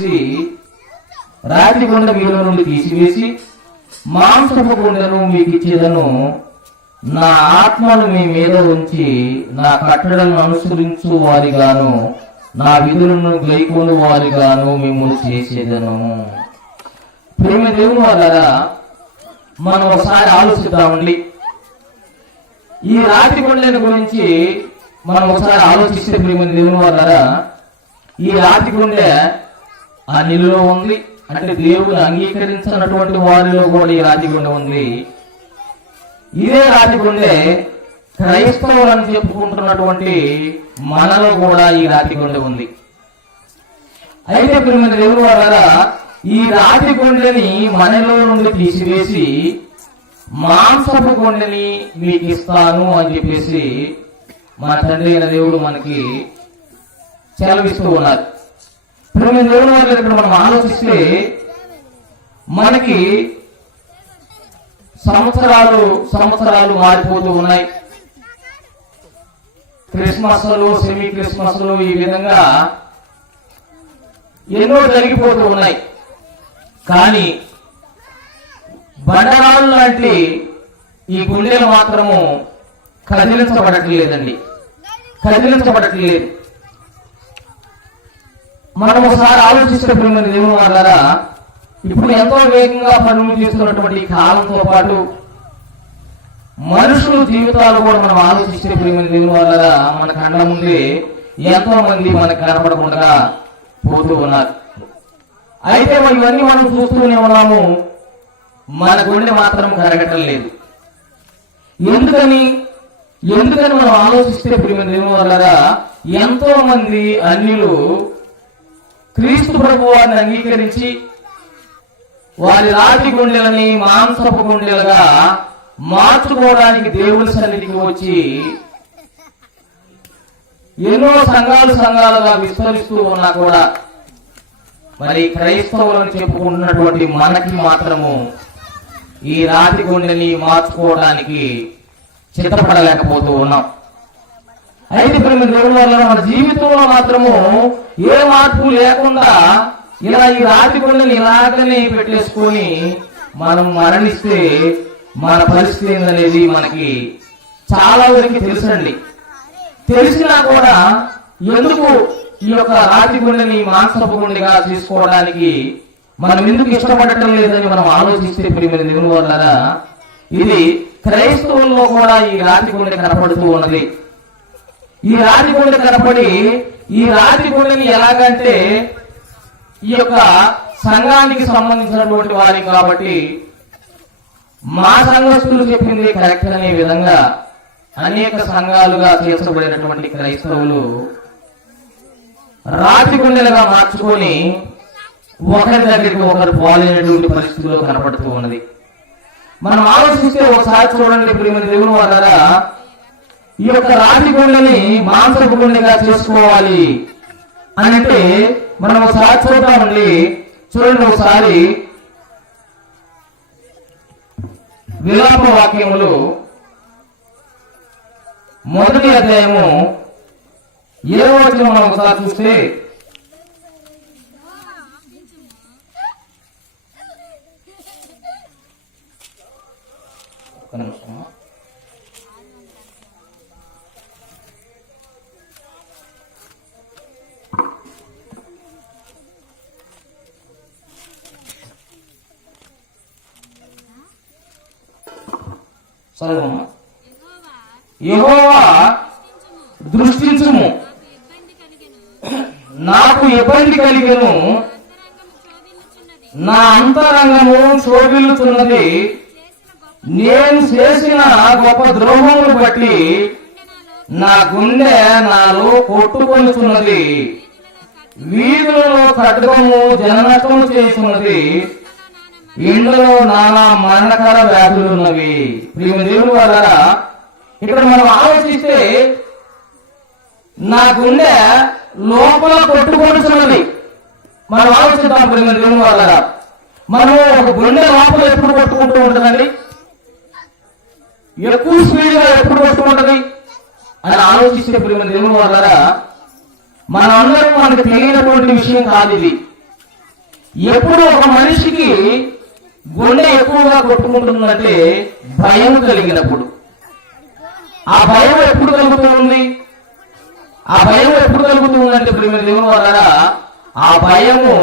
చేసి రాతి గుండె మీలో నుండి తీసివేసి మాంసపు గుండెను మీకు ఇచ్చేదను. నా ఆత్మను మీ మీద ఉంచి నా కట్టడలను అనుసరించు వారిగాను నా విధులను గైకొను వారిగాను మిమ్మల్ని చేసేదను. ప్రేమ దేవుని వాళ్ళరా, మనం ఒకసారి ఆలోచిద్దామండి. ఈ రాతి గుండెల గురించి మనం ఒకసారి ఆలోచిస్తే ప్రేమ దేవుని వాళ్ళరా, ఈ రాతి గుండె ఆ నీళ్ళలో ఉంది. అంటే దేవుడు అంగీకరించినటువంటి వారిలో కూడా ఈ రాతి గుండె ఉంది. ఇదే రాతి గుండె క్రైస్తవులు అని చెప్పుకుంటున్నటువంటి మనలో కూడా ఈ రాతి గుండె ఉంది. అయితే ప్రియమైన దేవుని వాళ్ళరా, ఈ రాతి గుండెని మనలో నుండి తీసివేసి మాంసపు గుండెని మీకు ఇస్తాను అని చెప్పేసి మా తండ్రి అయిన దేవుడు మనకి సెలవిస్తూ ఉన్నారు. ప్రియమైన దేవుని వాళ్ళ ఇక్కడ మనం ఆలోచిస్తే మనకి సంవత్సరాలు మారిపోతూ ఉన్నాయి. క్రిస్మస్లు, సెమీ క్రిస్మస్లు, ఈ విధంగా ఎన్నో జరిగిపోతూ ఉన్నాయి. కానీ బండరాళ్ళు లాంటి ఈ గుండెలు మాత్రము కదిలించబడట్లేదండి, కదిలించబడట్లేదు. మనం ఒకసారి ఆలోచిస్తే ప్రియమైన దేవుని వాళ్ళారా, ఇప్పుడు ఎంతో వేగంగా పనులు చేస్తున్నటువంటి కాలంతో పాటు మనుషుల జీవితాలు కూడా మనం ఆలోచిస్తే ప్రియమైన దేవుని వాళ్ళారా, మన కళ్ళ ముందే ఎంతో మంది మనకు కనపడకుండా పోతూ ఉన్నారు. అయితే ఇవన్నీ మనం చూస్తూనే ఉన్నాము, మన గుండె మాత్రం కరగటం లేదు. ఎందుకని మనం ఆలోచిస్తే ప్రియమైన దేవుని వాళ్ళారా, ఎంతో మంది అన్యులు క్రీస్తు ప్రభు వారిని అంగీకరించి వారి రాతి గుండెలని మాంసపు గుండెలుగా మార్చుకోవడానికి దేవుని సన్నిధికి వచ్చి ఎన్నో సంఘాలుగా విస్తరిస్తూ ఉన్నా కూడా మరి క్రైస్తవులను చెప్పుకుంటున్నటువంటి మనకి మాత్రము ఈ రాతి గుండెని మార్చుకోవడానికి చిత్తపడలేకపోతూ ఉన్నాం. అయితే ప్రేమ దేవుని వల్ల మన జీవితంలో మాత్రము ఏ మార్పు లేకుండా ఇలా ఈ రాతి గుండెని ఇలాగనే పెట్టేసుకొని మనం మరణిస్తే మన పరిస్థితి ఏందనేది మనకి చాలా వరకు తెలుసండి. తెలిసినా కూడా ఎందుకు ఈ యొక్క రాతి గుండెని మాంసపు గుండెగా తీసుకోవడానికి మనం ఎందుకు ఇష్టపడటం లేదని మనం ఆలోచిస్తే ప్రియమైన దేవుని వల్ల ఇది క్రైస్తవుల్లో కూడా ఈ రాతి గుండె కనపడుతూ ఉన్నది. ఈ రాతి గుండె కనపడి ఈ రాతి గుండెని ఎలాగంటే ఈ యొక్క సంఘానికి సంబంధించినటువంటి వారి కాబట్టి మా సంఘస్థులు చెప్పింది కరెక్ట్ అనే విధంగా అనేక సంఘాలుగా తీర్చబడినటువంటి క్రైస్తవులు రాతి గుండెలుగా మార్చుకొని ఒకరి దగ్గరికి ఒకరు పోలేనటువంటి పరిస్థితిలో కనపడుతూ ఉన్నది. మనం ఆలోచిస్తే ఒకసారి చూడండి ప్రియమైన దేవుని వాళ్ళ, ఈ యొక్క రాతి గుండెని మాంసపు గుండెగా చేసుకోవాలి అని అంటే మనం ఒకసారి చూద్దామండి. చూడండి ఒకసారి విలాప వాక్యములు 1వ అధ్యాయము 7వ వచనం మనం ఒకసారి చూస్తే, ఒక్క నిమిషం. యెహోవా దృష్టించుము, నాకు ఇబ్బంది కలిగెను, నా అంతరంగము శోభిల్లుచున్నది, నేను చేసిన గొప్ప ద్రోహమును బట్టి నా గుండె నాలో కొట్టుకొనుచున్నది, వీధులలో ఖడ్గము జననష్టము చేస్తున్నది, ఇందులో నానా మరణకర వ్యాధులు ఉన్నవి. ప్రియమైన దేవుని వాళ్ళారా, ఇక్కడ మనం ఆలోచిస్తే నా గుండె లోపల కొట్టుకొనుచున్నది. మనం ఆలోచిద్దాం ప్రియమైన దేవుని వాళ్ళారా, మనం ఒక గుండె లోపల ఎప్పుడు కొట్టుకుంటూ ఉంటుందండి, ఎక్కువ స్పీడ్ గా ఎప్పుడు కొట్టుకుంటది అని ఆలోచిస్తే ప్రియమైన దేవుని వాళ్ళారా, మన అందరం మనకు తెలియనటువంటి విషయం కాదు ఇది. ఎప్పుడు ఒక మనిషికి గుండె ఎక్కువగా కొట్టుకుంటుందంటే భయం కలిగినప్పుడు. ఆ భయం ఎప్పుడు కలుగుతుంది? ఆ భయం ఎప్పుడు కలుగుతుందంటే ప్రియమైన దేవుని వల్ల ఆ భయము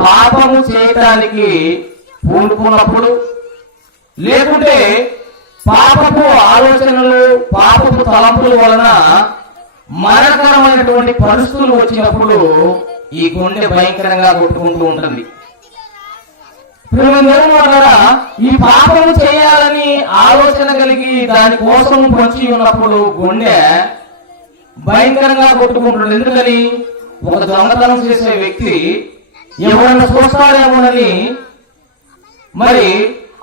పాపము చేయటానికి పూనుకున్నప్పుడు, లేకుంటే పాపపు ఆలోచనలు, పాపపు తలంపుల వలన మరణకరమైనటువంటి పరిస్థితులు వచ్చినప్పుడు ఈ గుండె భయంకరంగా కొట్టుకుంటూ ఉంటుంది. ఈ పాపము చేయాలని ఆలోచన కలిగి దానికోసం పొంచి ఉన్నప్పుడు గుండె భయంకరంగా కొట్టుకుంటుంది. ఎందుకని? ఒక దొంగతనం చేసే వ్యక్తి ఎవరన్నా చూస్తాడేమోనని మరి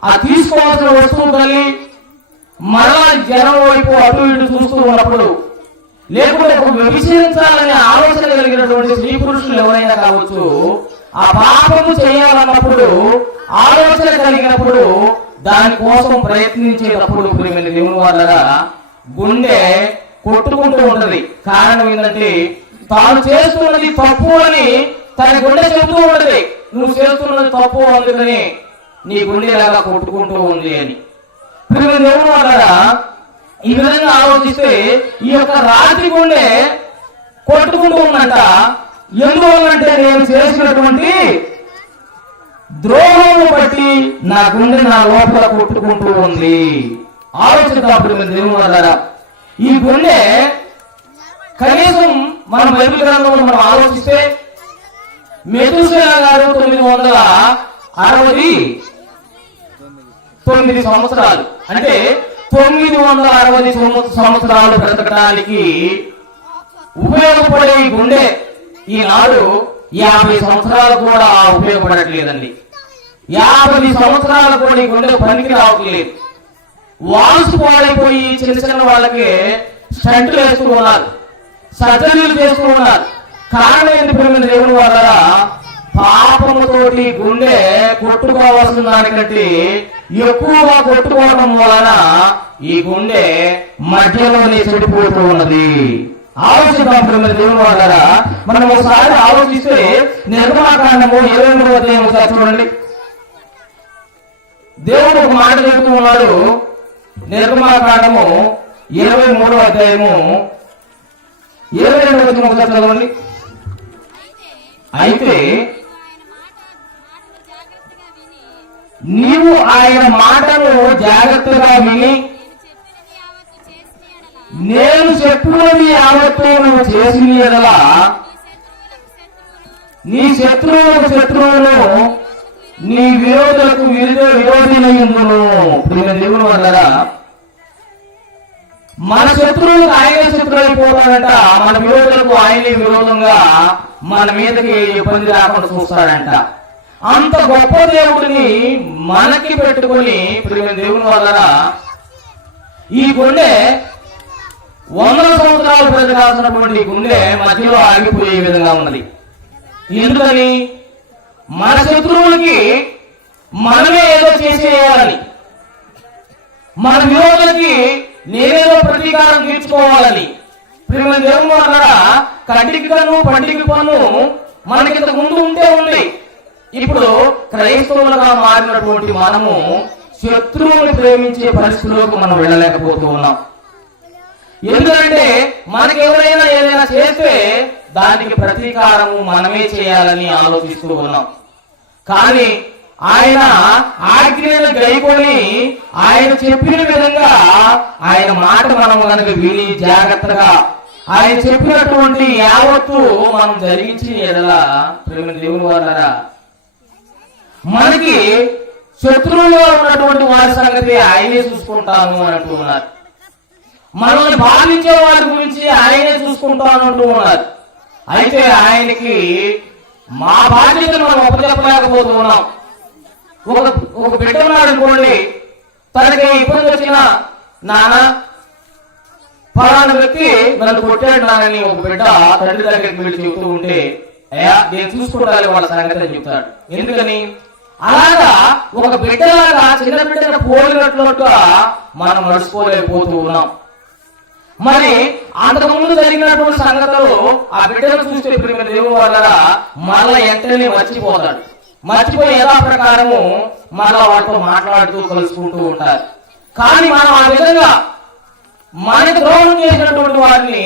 ఆ తీసుకోవాల్సిన వస్తువు కలిగి మరలా జనం వైపు అటు ఇటు చూస్తూ ఉన్నప్పుడు, లేకుంటే ఒక వ్యభిచరించాలనే ఆలోచన కలిగినటువంటి స్త్రీ పురుషులు ఎవరైనా కావచ్చు, ఆ పాపము చేయాలన్నప్పుడు ఆలోచన కలిగినప్పుడు దానికోసం ప్రయత్నించేటప్పుడు ప్రియమైన దేవుని వల్ల గుండె కొట్టుకుంటూ ఉంటది. కారణం ఏంటంటే తాను చేస్తున్నది తప్పు అని తన గుండె చెబుతూ ఉంటది. నువ్వు చేస్తున్నది తప్పు, అందుకని నీ గుండె లాగా కొట్టుకుంటూ ఉంది అని. ప్రియమైన దేవుని వల్ల ఈ విధంగా ఆలోచిస్తే ఈ యొక్క రాతి గుండె కొట్టుకుంటూ ఉందంట. ఎందువల్లంటే నేను చేసినటువంటి ద్రోహము బట్టి నా గుండె నా లోపల కొట్టుకుంటూ ఉంది. ఆలోచిద్దాం దేవుని వల్ల. ఈ గుండె కనీసం మన బైబిల్ గ్రంథంలో మనం ఆలోచిస్తే మెతూషెలా గారు 969 సంవత్సరాలు, అంటే 960 సంవత్సరాలు బ్రతకడానికి ఉపయోగపడే ఈ గుండె ఈనాడు 50 సంవత్సరాలు కూడా ఉపయోగపడట్లేదండి. 50 సంవత్సరాలు కూడా ఈ గుండె పనికి రావట్లేదు. వాల్స్ పాడైపోయి చిన్న చిన్న వాళ్ళకి స్టంట్లు వేస్తూ ఉన్నారు, సర్జరీలు చేస్తూ ఉన్నారు. కారణం ఏంటి ప్రియమైన దేవుని వల్ల? పాపముతోటి గుండె కొట్టుకోవాల్సిన దానికంటే ఎక్కువగా కొట్టుకోవడం వలన ఈ గుండె మధ్యలోనే చెడిపోతూ ఉన్నది. ఆలోచిద్దాం ప్రియమైన దేవుని వల్ల. మనం ఒకసారి ఆలోచిస్తే నిర్గమాకాండము 23వ అధ్యాయం ఒకసారి చూడండి. దేవుడు ఒక మాట చెబుతూ ఉన్నాడు. నిర్గమాకాండము 23వ అధ్యాయము 22వ వచనం ఒకసారి చదవండి. అయితే నీవు ఆయన మాటను జాగ్రత్తగా విని నేను చెప్పినది యావత్తు నువ్వు చేసిన యెడల నీ శత్రువులకు శత్రువును, నీ విరోధులకు విరోధినయుందును. ప్రియమైన దేవుని వల్ల మన శత్రువులకు ఆయనే శత్రువు అయిపోతాడంట. మన విరోధులకు ఆయనే విరోధంగా మన మీదకి ఇబ్బంది రాకుండా చూస్తాడంట. అంత గొప్ప దేవుడిని మనకి పెట్టుకుని ప్రియమైన దేవుని వల్ల ఈ గుండె 100 సంవత్సరాలు బ్రతకాల్సినటువంటి గుండె మధ్యలో ఆగిపోయే విధంగా ఉన్నది. ఎందుకని? మన శత్రువులకి మనమే ఏదో చేసేయాలని, మన విరోధులకి నేనేదో ప్రతీకారం తీర్చుకోవాలని. ప్రియమైన దేవుని వల్ల కంటికి కన్ను పంటికి పన్ను మనకింత ముందు ఉంటే ఉంది. ఇప్పుడు క్రైస్తవులుగా మారినటువంటి మనము శత్రువుని ప్రేమించే పరిస్థితుల్లోకి మనం వెళ్ళలేకపోతూ ఉన్నాం. ఎందుకంటే మనకి ఎవరైనా ఏదైనా చేస్తే దానికి ప్రతీకారము మనమే చేయాలని ఆలోచిస్తూ ఉన్నాం. కానీ ఆయన ఆజ్ఞను గైకొని ఆయన చెప్పిన విధంగా ఆయన మాట మనం కనుక విని జాగ్రత్తగా ఆయన చెప్పినటువంటి యావత్తు మనం జరిగించి ఎడల ప్రేమ దేవుని వల్ల మనకి శత్రువులో ఉన్నటువంటి వారి సంగతి ఆయనే చూసుకుంటాను అని అంటూ ఉన్నారు. మనల్ని బాధించే వారి గురించి ఆయనే చూసుకుంటాను అంటూ ఉన్నారు. అయితే ఆయనకి మా బాధ్యతను మనం అప్పచెప్పలేకపోతూ ఉన్నాం. ఒక బిడ్డ ఉన్నాడు అనుకోండి, తనకి ఇబ్బంది వచ్చిన నాన్న ఫలానా వ్యక్తి నన్ను కొట్టాడు నాన్నని ఒక బిడ్డ తండ్రి దగ్గరికి వెళ్ళి చెబుతూ ఉంటే, అయ్యా నేను చూసుకుంటాను వాళ్ళ సంగతి అని చెప్తాడు. ఎందుకని? అలాగా ఒక బిడ్డలాగా చిన్న బిడ్డను పోలినట్లుగా మనం నడుచుకోలేకపోతూ ఉన్నాం. మరి అంతకుముందు జరిగినటువంటి సంగతులు ఆ బిడ్డను చూస్తే ప్రియమైన దేవుని వల్ల మళ్ళా వెంటనే మర్చిపోతాడు. మర్చిపోయి యథాప్రకారము మళ్ళా వాటితో మాట్లాడుతూ కలుసుకుంటూ ఉంటారు. కానీ మనం ఆ విధంగా మనకు ద్రోహం చేసినటువంటి వారిని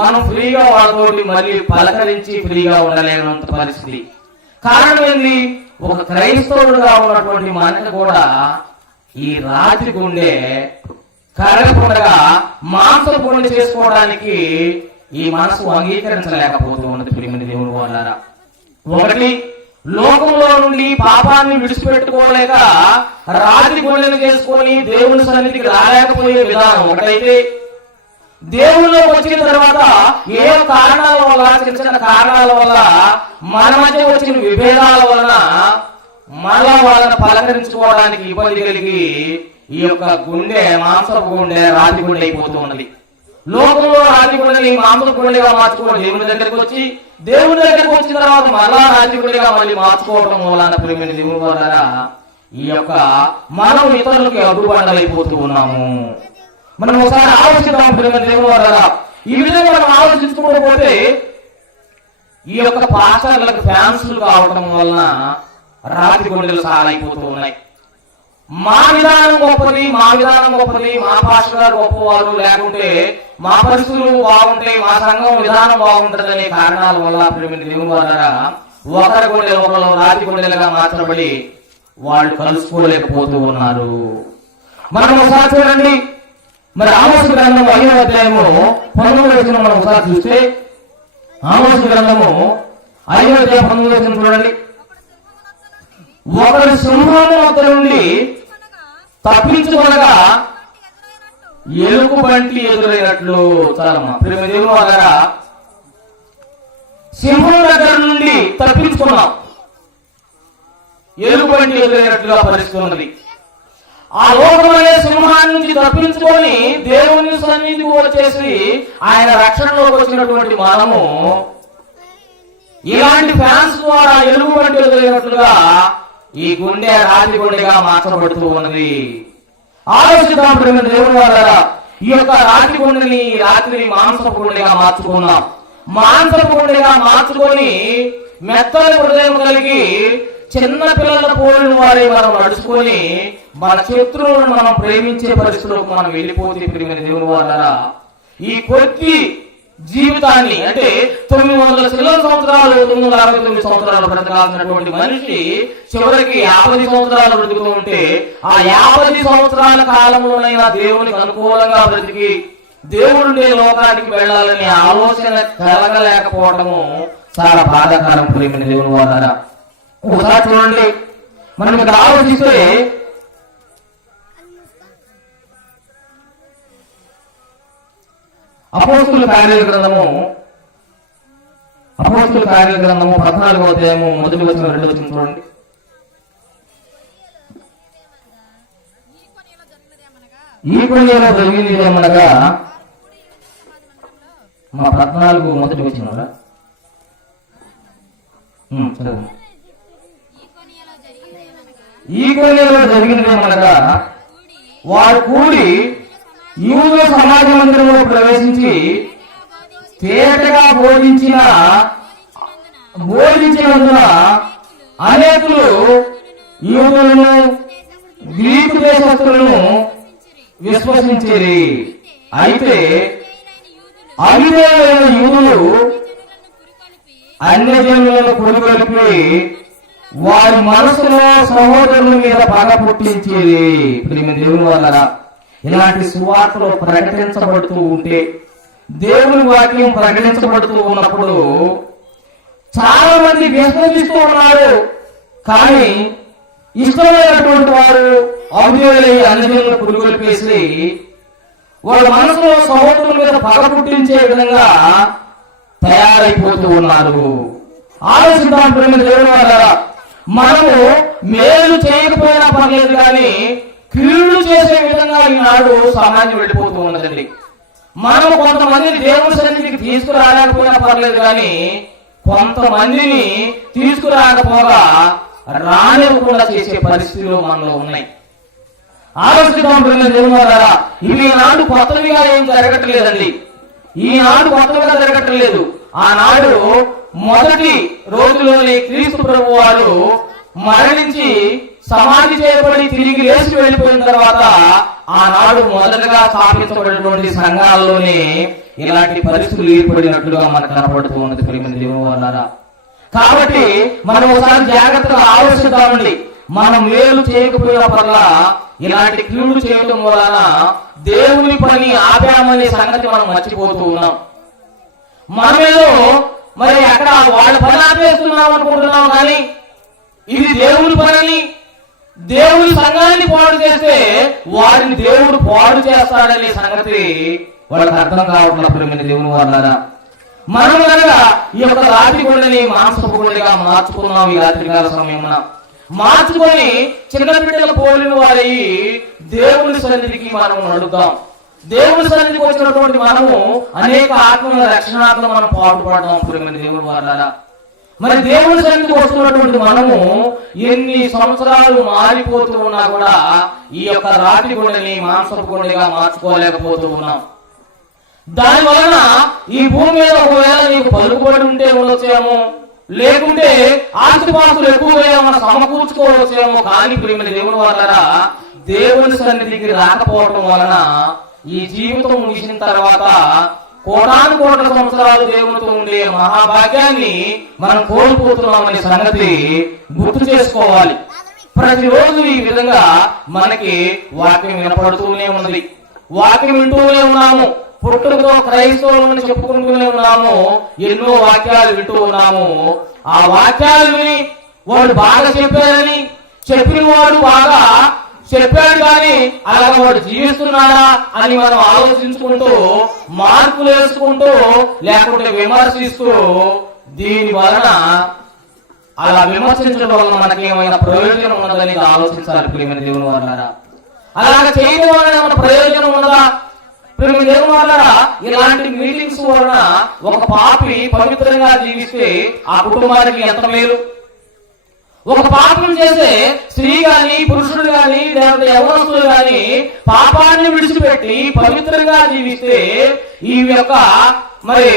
మనం ఫ్రీగా వాళ్ళతోటి మళ్ళీ పలకరించి ఫ్రీగా ఉండలేనంత పరిస్థితి. కారణం ఏంటి? ఒక క్రైస్తవుడుగా ఉన్నటువంటి మనకు కూడా ఈ రాత్రి గుండె కరగకుండా మాంసపు గుండె చేసుకోవడానికి ఈ మనసు అంగీకరించలేకపోతూ ఉన్నది. ప్రియమైన దేవుని వాళ్ళారా, ఒకటి లోకంలో నుండి పాపాన్ని విడిచిపెట్టుకోలేక రాత్రి గుండెను చేసుకొని దేవుని సన్నిధికి రాలేకపోయే విధానం ఒకటైతే, దేవుళ్ళలోకి వచ్చిన తర్వాత ఏ కారణాల వల్ల, చిన్న చిన్న కారణాల వల్ల మన మధ్య వచ్చిన విభేదాల వలన మళ్ళా వాళ్ళని పలకరించుకోవడానికి ఇబ్బంది కలిగి ఈ యొక్క గుండె, మాంసపు గుండె రాతి గుండె అయిపోతూ ఉన్నది. లోకంలో రాతి గుండెని మాంసపు గుండెగా మార్చుకోవడం, దేవుని దగ్గరికి వచ్చి దేవుని దగ్గరికి వచ్చిన తర్వాత మళ్ళా రాతి గుండెగా మళ్ళీ మార్చుకోవడం వలన ప్రియమైన దేవుని ద్వారా ఈ యొక్క మనం ఇతరులకి అడ్డుబండలైపోతూ ఉన్నాము. మనం ఒకసారి ఆలోచిద్దాం ప్రియమైన దేవుని ద్వారా. ఈ విధంగా మనం ఆలోచించుకోకపోతే ఈ యొక్క పాస్టర్లకు ఫ్యాన్స్లు కావడం వలన రాతి గుండెలు సాలైపోతూ ఉన్నాయి. మా విధానం గొప్పది, మా విధానం గొప్పది, మా పాస్టర్ గారు గొప్పవారు, లేకుంటే మా పరిస్థితులు బాగుంటాయి, మా సంఘం విధానం బాగుంటది అనే కారణాల వల్ల ప్రియమైన దేవుని ద్వారా ఒకరి గుండెలు ఒకరు రాతి గుండెలుగా మార్చబడి వాళ్ళు కలుసుకోలేకపోతూ ఉన్నారు. మనం ఒకసారి చూడండి, మరి ఆమోసు గ్రంథము 5వ అధ్యాయము 19వ వచనం మనం ఒకసారి చూస్తే, ఆమోసు గ్రంథము 5వ అధ్యాయం 19వ వచనం చూడండి. ఒకరు సింహము వద్ద నుండి తప్పించుకొనగా ఎలుగు బంటి ఎదురైనట్లు. చాలమ్మా ప్రేమ దేవుని వాళ్ళ, సింహం దగ్గర నుండి తప్పించుకున్నాం, ఎలుగు బంటి ఎదురైనట్లుగా పరిస్థితి ఉన్నది. ఆ లోకమనే సింహాన్ని నుంచి తప్పించుకొని దేవుని సన్నిధికి వచ్చేసి ఆయన రక్షణలోకి వచ్చినటువంటి మనము ఇలాంటి ఫ్యాన్స్ ద్వారా ఎలుగు బంటి ఎదురైనట్లుగా ఈ గుండె రాతి గుండెగా మార్చబడుతూ ఉన్నది. ఆలోచిద్దాం ప్రేమ దేవుని వాళ్ళ, ఈ యొక్క రాతి గుండెని రాత్రి మాంసపు గుండెగా మార్చుకున్నాం. మాంసపు గుండెగా మార్చుకొని మెత్తని హృదయం కలిగి చిన్న పిల్లల పోలిన వారే మనం నడుచుకొని మన శత్రువులను మనం ప్రేమించే పరిస్థితులకు మనం వెళ్ళిపోతే ప్రియమైన దేవుని వాళ్ళ, ఈ కొద్ది జీవితాన్ని అంటే 900 సంవత్సరాలు 969 సంవత్సరాలు బ్రతకాల్సినటువంటి మనిషి చివరికి 50 సంవత్సరాలు బ్రతుకుతూ ఉంటే ఆ 50 సంవత్సరాల కాలంలోనైనా దేవునికి అనుకూలంగా బ్రతికి దేవుడి లోకానికి వెళ్ళాలనే ఆలోచన కలగలేకపోవడము చాలా బాధాకరం ప్రియమైన దేవుని వాళ్ళ. ఒకసారి చూడండి, మనం ఇక్కడ ఆలోచిస్తే అపోస్తుల కార్యాల గ్రంథము 14వ అధ్యాయము 1వ వచనం 2వ వచనం చూడండి. ఈ కొన్నేలో జరిగింది ఏమనగా, మా 14 మొదటి వచనం ఈ కొన్నేలో జరిగింది ఏమనగా, వారు కూడి యూదుల సమాజ మందిరంలో ప్రవేశించి తేటగా బోధించినందున అనేకులు యూదులను గ్రీకు దేశస్తులను విశ్వసించేది. అయితే అవిధేయులైన యూదులు అన్యజనులను పురుగొలిపి వారి మనసులో సహోదరుల మీద పగ పుట్టించేది. ప్రియమైన దేవుని వల్ల ఇలాంటి సువార్తలు ప్రకటించబడుతూ ఉంటే, దేవుని వాక్యం ప్రకటించబడుతూ ఉన్నప్పుడు చాలా మంది విశ్వసిస్తూ ఉన్నారు. కానీ ఇష్టమైనటువంటి వారు అవిధేయులై అన్యజనులను పురుగొలిపేసి వాళ్ళ మనసులో సహోదరుల మీద పగ పుట్టించే విధంగా తయారైపోతూ ఉన్నారు. ఆలోచిద్దాం ప్రేమ దేవుని వల్ల, మనము మేలు చేయకపోయినా పర్లేదు కానీ కీళ్లు చేసే విధంగా ఈనాడు సమాజం వెళ్ళిపోతూ ఉన్నదండి. మనము కొంతమందిని దేవుని సన్నిధికి తీసుకురాలేకపోయినా పర్లేదు కానీ కొంతమందిని తీసుకురాకపోగా రానివ్వకుండా చేసే పరిస్థితులు మనలో ఉన్నాయి. ఆలోచిద్దాం దేవుని వల్ల, ఇవి ఈనాడు కొత్తవిగా ఏం జరగట్లేదండి. ఈనాడు కొత్తగా జరగట్లేదు. ఆనాడు మొదటి రోజులోని క్రీస్తు ప్రభు వారు మరణించి సమాధి చేయబడి తిరిగి లేచి వెళ్ళిపోయిన తర్వాత ఆనాడు మొదటగా స్థాపించబడినటువంటి సంఘాల్లోనే ఇలాంటి పరిస్థితులు ఏర్పడినట్లుగా మనకు కనపడుతూ ఉన్నది ప్రియమైన దేవుని వాళ్ళారా. కాబట్టి మనం ఒకసారి జాగ్రత్తగా ఆలోచిద్దామండి. మనం మేలు చేయకపోయినప్పుడల్లా ఇలాంటి కీడు చేయడం వలన దేవుని పని ఆపామనే సంగతి మనం మర్చిపోతూ ఉన్నాం. మనమేదో మరి అక్కడ వాళ్ళ పని ఆపేస్తున్నాం అనుకుంటున్నాం, కానీ ఇది దేవుని పని. దేవుని సంఘాన్ని పాడు చేస్తే వారిని దేవుడు పాడు చేస్తాడనే సంగతి వాళ్ళకి అర్థం కావట్లేదు ప్రియమైన దేవుని వాళ్ళారా. మనం కనుక ఈ యొక్క రాత్రి గుండెని మాంసపు గుండెగా మార్చుకున్నాం. ఈ రాత్రికాల సమయమున మార్చుకొని చిన్న బిడ్డలు పోలిన వారి దేవుని సన్నిధికి మనం నడుద్దాం. దేవుని సన్నిధికి వచ్చినటువంటి మనము అనేక ఆత్మల రక్షణాత్మ మనం పాటుపడదాం ప్రియమైన దేవుని వాళ్ళారా. మరి దేవుని సన్నిధికి వస్తున్నటువంటి మనము ఎన్ని సంవత్సరాలు మారిపోతూ ఉన్నా కూడా ఈ యొక్క రాత్రి గుండెని మాంసపు గుండెగా మార్చుకోలేకపోతూ ఉన్నాం. దాని వలన ఈ భూమి మీద ఒకవేళ నీకు పలుకుబడి ఉంటే ఉండొచ్చేమో, లేకుంటే ఆస్తిపాస్తులు ఎక్కువగా మనం సమకూర్చుకోవచ్చేమో, కానీ ప్రియమైన దేవుని వాళ్ళారా దేవుని సన్నిధికి రాకపోవడం వలన ఈ జీవితం ముగిసిన తర్వాత కోటాను కోట్ల సంవత్సరాలు దేవునితో ఉండే మహాభాగ్యాన్ని మనం కోల్పోతున్నామనే సంగతి గుర్తు చేసుకోవాలి. ప్రతిరోజు ఈ విధంగా మనకి వాక్యం వినపడుతూనే ఉన్నది, వాక్యం వింటూనే ఉన్నాము. పుట్టుకతో క్రైస్తవులను చెప్పుకుంటూనే ఉన్నాము, ఎన్నో వాక్యాలు వింటూ ఉన్నాము. ఆ వాక్యాలు విని వాడు బాగా చెప్పారని చెప్పిన వాడు బాగా చెప్పాడు, కానీ అలాగ వాడు జీవిస్తున్నాడా అని మనం ఆలోచించుకుంటూ మార్పులు వేసుకుంటూ లేకుంటే విమర్శిస్తూ దీని వలన అలా విమర్శించడం వలన మనకి ఏమైనా ప్రయోజనం ఉన్నదని ఆలోచించాలి ప్రియమైన దేవుని వాళ్ళారా. అలాగ చేయడం వలన ఏమైనా ప్రయోజనం ఉన్నదా ప్రియమైన దేవుని వాళ్ళారా? ఇలాంటి మీటింగ్స్ వలన ఒక పాపి పవిత్రంగా జీవిస్తే ఆ కుటుంబానికి ఎంత మేలు. ఒక పాపం చేసే స్త్రీ గాని పురుషుడు గాని లేకపోతే యవనస్తులు గాని పాపాన్ని విడిచిపెట్టి పవిత్రంగా జీవిస్తే ఈ యొక్క మరి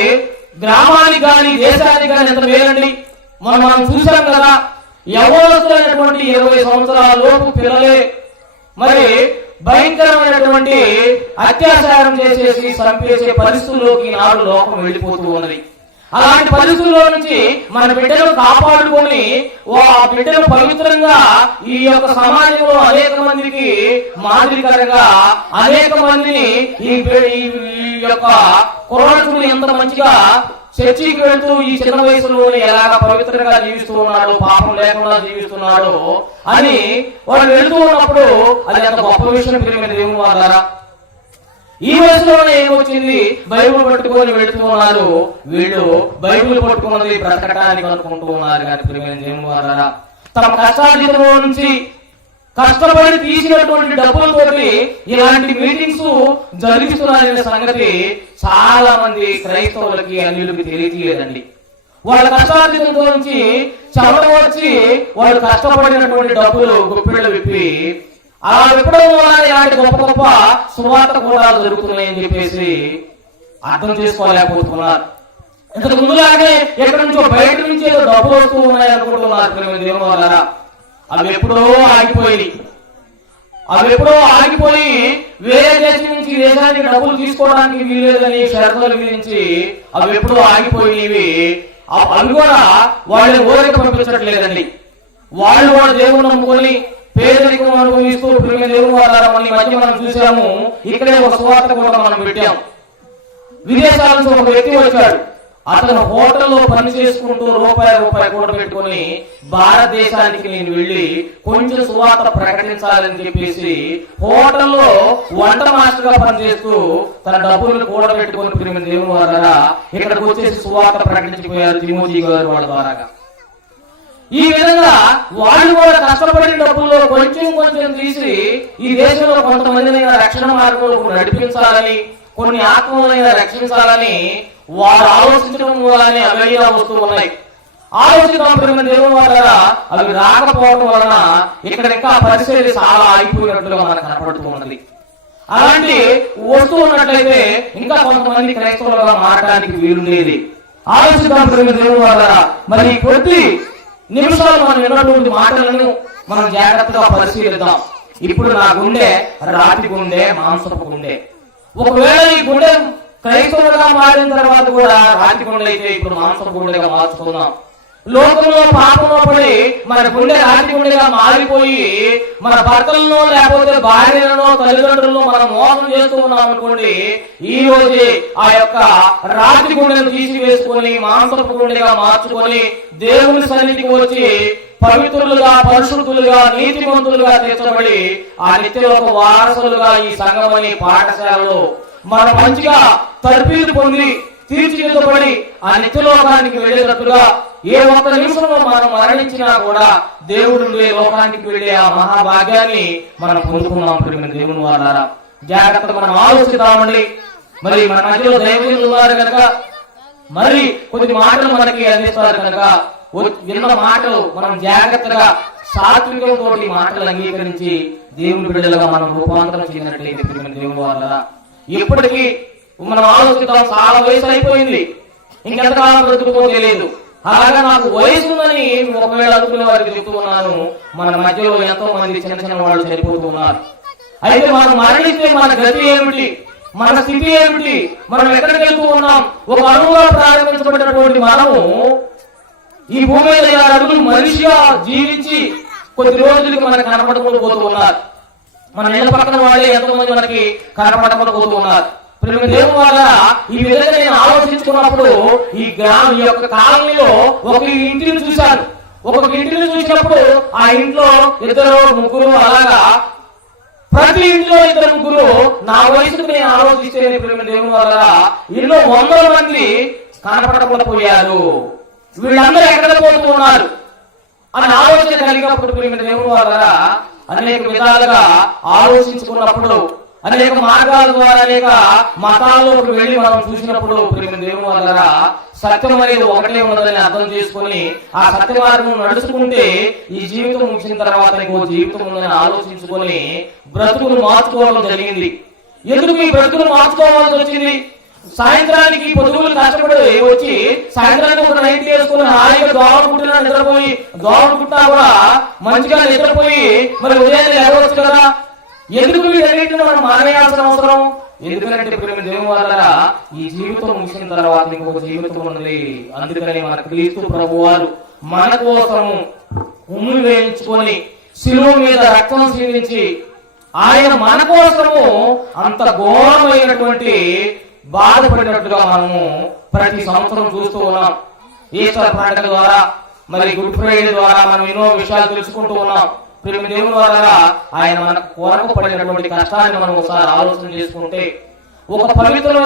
గ్రామానికి గాని దేశానికి గాని ఎంత మేలండి. మనం చూసాం కదా, యవనస్తులైనటువంటి 20 సంవత్సరాల లోపు పిల్లలే మరి భయంకరమైనటువంటి అత్యాచారం చేసేసి చంపేసే పరిస్థితుల్లోకి నాడు లోకం వెళ్ళిపోతూ ఉన్నది. అలాంటి పరిస్థితుల్లో నుంచి మన బిడ్డను కాపాడుకొని ఆ బిడ్డను పవిత్రంగా ఈ యొక్క సమాజంలో అనేక మందికి మాదిరికరంగా అనేక మందిని ఈ యొక్క కుర్రాడుకుని ఎంత మంచిగా చర్చికి వెళ్తూ ఈ చిన్న వయసులోనే ఎలాగా పవిత్రంగా జీవిస్తూ ఉన్నాడు, పాపం లేకుండా జీవిస్తున్నాడు అని వాళ్ళు వెళ్తూ ఉన్నప్పుడు అది ఎంత గొప్ప విషయం ప్రియమైన దేవుని వాళ్ళారా. ఈ వయసులోనే ఏమొచ్చింది, బైబుల్ పట్టుకొని వెళుతూ ఉన్నారు. వీళ్ళు బైబుల్ పట్టుకున్నది బ్రతకటానికి అనుకుంటూ ఉన్నారు, కానీ ప్రియమైన దేవుని వాళ్ళారా తమ కష్టార్జితంలో నుంచి కష్టపడి తీసినటువంటి డబ్బులతోటి ఇలాంటి మీటింగ్స్ జరిగిస్తున్నారనే సంగతి చాలా మంది క్రైస్తవులకి అన్యులకి తెలియలేదండి. వాళ్ళ కష్టార్జితంతో నుంచి చెమట వచ్చి వాళ్ళు కష్టపడినటువంటి డబ్బులు గుప్పిళ్ళు విప్పి అలా విప్పడం వల్ల ఇలాంటి గొప్ప గొప్ప సువార్త కూడా జరుగుతున్నాయని చెప్పేసి అర్థం చేసుకోలేకపోతున్నారు. ఇంతకు ముందులాగే ఎక్కడి నుంచో బయట నుంచి ఏదో డబ్బులు వస్తూ ఉన్నాయి అనుకుంటున్నారు దేవుని వల్ల. అవి ఎప్పుడో ఆగిపోయి వేరే దేశం నుంచి దేశానికి డబ్బులు తీసుకోవడానికి వీలేదని షరతులు విధించి అవి ఎప్పుడో ఆగిపోయినవి. అవి కూడా వాళ్ళని ఊరికి పంపించట్లేదండి. వాళ్ళు దేవుని నమ్ముకొని పేదరికం అనుభవిస్తూ ప్రియమైన దేవుని వాళ్ళ మధ్య మనం చూసాము. ఇక్కడే ఒక సువార్త కూడా మనం పెట్టాం. విదేశాల నుంచి ఒక వ్యక్తి వచ్చాడు. అతను హోటల్లో పని చేసుకుంటూ రూపాయి కూడా పెట్టుకుని భారతదేశానికి నేను వెళ్లి కొంచెం సువార్త ప్రకటించాలని చెప్పేసి హోటల్లో వంట మాస్టర్ గా పనిచేస్తూ తన డబ్బులను కూడా పెట్టుకుని ప్రియమైన దేవుని వాళ్ళ ఇక్కడికి వచ్చేసి సువార్త ప్రకటించిపోయారు తిమోతి గారు వాళ్ళ ద్వారా. ఈ విధంగా వాళ్ళు కూడా కష్టపడిన డబ్బుల్లో కొంచెం తీసి ఈ దేశంలో కొంతమందినైనా రక్షణ మార్గంలో నడిపించాలని, కొన్ని ఆత్మలైనా రక్షించాలని వారు ఆలోచించడం వల్లనే అవైనా వస్తూ ఉన్నాయి. ఆలోచించిన దేవుని వల్ల అవి రాకపోవడం వలన ఇక్కడ ఇంకా పరిస్థితి చాలా ఆగిపోయినట్లుగా మనకు కనపడుతూ ఉన్నది. అలాంటి వస్తూ ఉన్నట్లయితే ఇంకా కొంతమంది క్రైస్తవులుగా మారడానికి వీలుండేది. ఆలోచిద్దాం దేవుని వల్ల. మరి కొద్ది నిమిషాలు మనం విన్నటువంటి మాటలను మనం జాగ్రత్తగా పరిశీలిద్దాం. ఇప్పుడు నా గుండె రాతి గుండె, మాంసపు గుండె. ఒకవేళ ఈ గుండె క్రైస్తవులుగా మారిన తర్వాత కూడా రాతి గుండె అయితే ఇప్పుడు మాంసపు గుండెగా మార్చుకున్నాం. లోకంలో పాపంలో పడి మన గుండె రాతి గుండెగా మారిపోయి మన భర్తలను లేకపోతే భార్యలను తల్లిదండ్రులను మనం మోసం చేస్తూ ఉన్నాం అనుకోండి. ఈ రోజే ఆ యొక్క రాతి గుండెను తీసివేసుకొని మాంసపు గుండెగా మార్చుకొని దేవుని సన్నిధికి వచ్చి పవిత్రులుగా, పరిశుద్ధులుగా, నీతిమంతులుగా తీర్చబడి ఆ నిత్యలోక వారసులుగా ఈ సంఘమని పాఠశాలలో మనం మంచిగా తర్ఫీదు పొంది తీర్చిదిద్దబడి ఆ నిత్యలోకానికి వెళ్ళేటట్టుగా ఏ ఒక్క నిమిషంలో మనం మరణించినా కూడా దేవుడు లోకానికి వెళ్ళే ఆ మహాభాగ్యాన్ని మనం పొందుకున్నాం. ప్రియమైన దేవుని వారలారా, జాగ్రత్తగా మనం ఆలోచిద్దామండి. మరి మన మధ్యలో దైవజనులు ఉన్నారు కనుక మరి కొద్ది మాటలు మనకి అందిస్తారు కనుక విన్న మాటలు మనం జాగ్రత్తగా సాత్వికంతో మాటలు అంగీకరించి దేవుని బిడ్డలుగా మనం రూపాంతరం చెందినట్లయితే దేవుని వల్ల ఇప్పటికీ మనం ఆలోచిద్దాం. చాలా వయసు అయిపోయింది, ఇంకెంతకాలం బ్రతుకుతో తెలియదు. అలాగా నాకు వయసు ఉందని ఒకవేళ అనుకునే వారికి చెప్తూ ఉన్నాను. మన మధ్యలో ఎంతో మంది చిన్న చిన్న వాళ్ళు చనిపోతూ ఉన్నారు. అయితే మనం మరణిస్తే మన గతి ఏమిటి, మన స్థితి ఏమిటి, మనం ఎక్కడికి వెళ్తూ ఉన్నాం? ఒక అణువుగా ప్రారంభించబడినటువంటి మనము ఈ భూమి మీద 6 అడుగులు మనిషిగా జీవించి కొద్ది రోజులకి మనకు కనపడకుండా పోతూ ఉన్నారు. మన నేల పక్కన వాళ్ళే ఎంతో మంది మనకి కనపడకుండా పోతూ ఉన్నారు. దేవుని వల్ల ఈ విధంగా నేను ఆలోచించుకున్నప్పుడు ఈ యొక్క కాలనీలో ఒక ఇంటిని చూశాను. ఒక్కొక్క ఇంటిని చూసినప్పుడు ఆ ఇంట్లో 2, 3 అలాగా ప్రతి ఇంట్లో 2, 3 నా వయసుకు నేను ఆలోచిస్తే దేవుని వల్ల ఎన్నో 100 మంది కనపడకుండా పోయారు. వీళ్ళందరూ ఎక్కడ పోతూ ఉన్నారు అని ఆలోచన కలిగినప్పుడు దేవుని వల్ల అనేక విధాలుగా ఆలోచించుకున్నప్పుడు అనేక మార్గాల ద్వారా అనేక మతాల్లోకి వెళ్లి మనం చూసినప్పుడు దేవుని వల్ల సత్యం అనేది ఒకటే ఉన్నదని అర్థం చేసుకుని ఆ సత్య మార్గం నడుచుకుంటే ఈ జీవితం ముగిసిన తర్వాత ఇంకో జీవితం ఉందని ఆలోచించుకొని బ్రతుకును మార్చుకోవడం జరిగింది. ఎందుకు ఈ బ్రతుకును మార్చుకోవాల్సి వచ్చింది? సాయంత్రానికి పొదుగులు కష్టపడి వచ్చి సాయంత్రానికి ఒక నైట్ వేసుకుని హాయిగా దోమలు కుట్టినా నిద్రపోయి, దోమలు కుట్టినా కూడా మంచిగా నిద్రపోయి మరి ఉదయాన్నే లేవచ్చు కదా. ఎందుకు వీటన్నిటిని మనం మానేయాల్సిన అవసరం? ఎందుకంటే దేవుని వల్ల ఈ జీవితం ముగిసిన తర్వాత ఇంకొక జీవితం ఉన్నది. అందుకని మన క్రీస్తు ప్రభువారు మన కోసము ఉమ్మి వేయించుకొని శిలువ మీద రక్తం సిందించి ఆయన మన కోసము అంత ఘోరమైనటువంటి బాధపడినట్టుగా మనము ప్రతి సంవత్సరం చూస్తూ ఉన్నాం. ఈస్టర్ పండుగ ద్వారా మరి గుడ్ ఫ్రైడే ద్వారా మనం ఎన్నో విషయాలు తెలుసుకుంటూ ఉన్నాం. దేవుని వల్ల ఆయన మనకు కొరకు పడినటువంటి కష్టాన్ని మనం ఒకసారి ఆలోచన చేసుకుంటే ఒక పవిత్రమైన